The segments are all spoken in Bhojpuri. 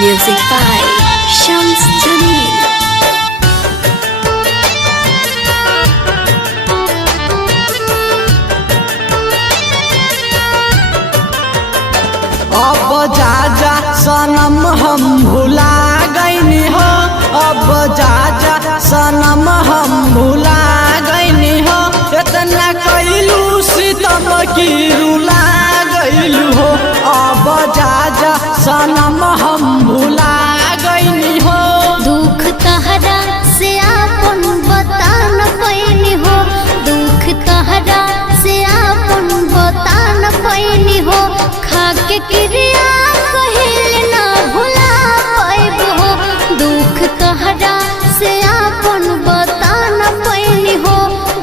Music by Shams Jamil. अब जा जा सनम हम भुला गईनी हो, अब जा जा सनम हम भुला गईनी हो। इतना कैलू सितम की रुला गईलू हो, अब जा जा सनम हम भुला गईनी हो। दुख तहरा से आपन बता न पैनी हो, दुख तहरा से आपन बता न पैनी हो। खाके क्रिया कहिल ना भुला पाइब हो, दुख तहरा से आपन बता न पैनी हो,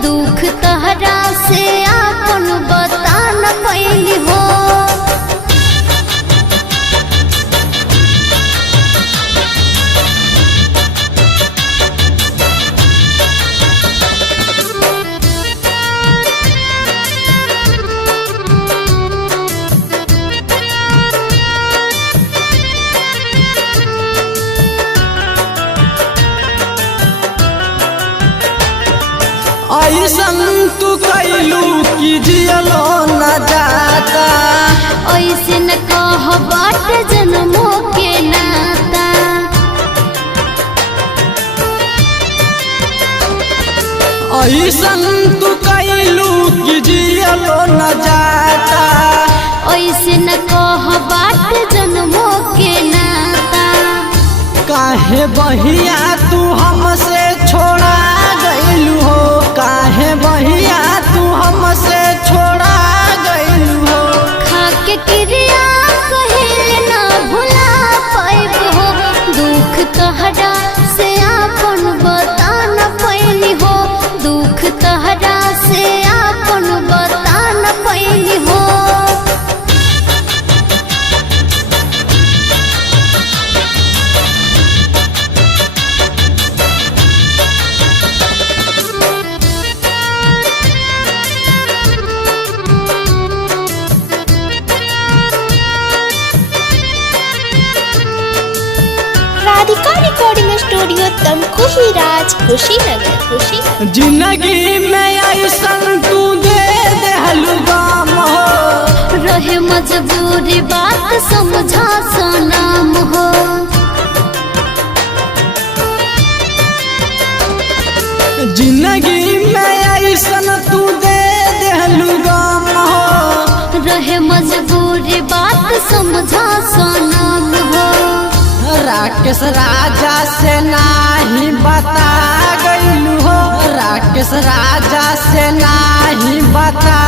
दुख तहरा से आपन बता न पैनी हो। ऐसन तू कैलू कि जियलो न जाता, ऐसे न कह बाट जन्मों के नाता। ऐसन तू कैलू कि जियलो न जाता, ऐसे न कह बाट जन्मों के नाता। काहे बहिया तू हमसे छोड़ा गईलू हो, काहे बहिया तू हमसे छोड़ा गईलू हो। खाके क्रिया कहिल ना भुला पाइब हो, दुख तहरा से आपन बता न पैनी हो, दुख तहरा से आपन बता न पैनी हो। राधिका रिकॉर्डिंग स्टूडियो तमकुही राज कुशीनगर। जिंदगी में ऐसन तू दे देहलू गम हो, रहे मजबूरी बात समझा सनम हो। जिंदगी में ऐसन तू दे देहलू गम हो, रहे मजबूरी बात समझा सनम हो। राकेश राजा से नाही बता गईलू हो, राकेश राजा से नाही बता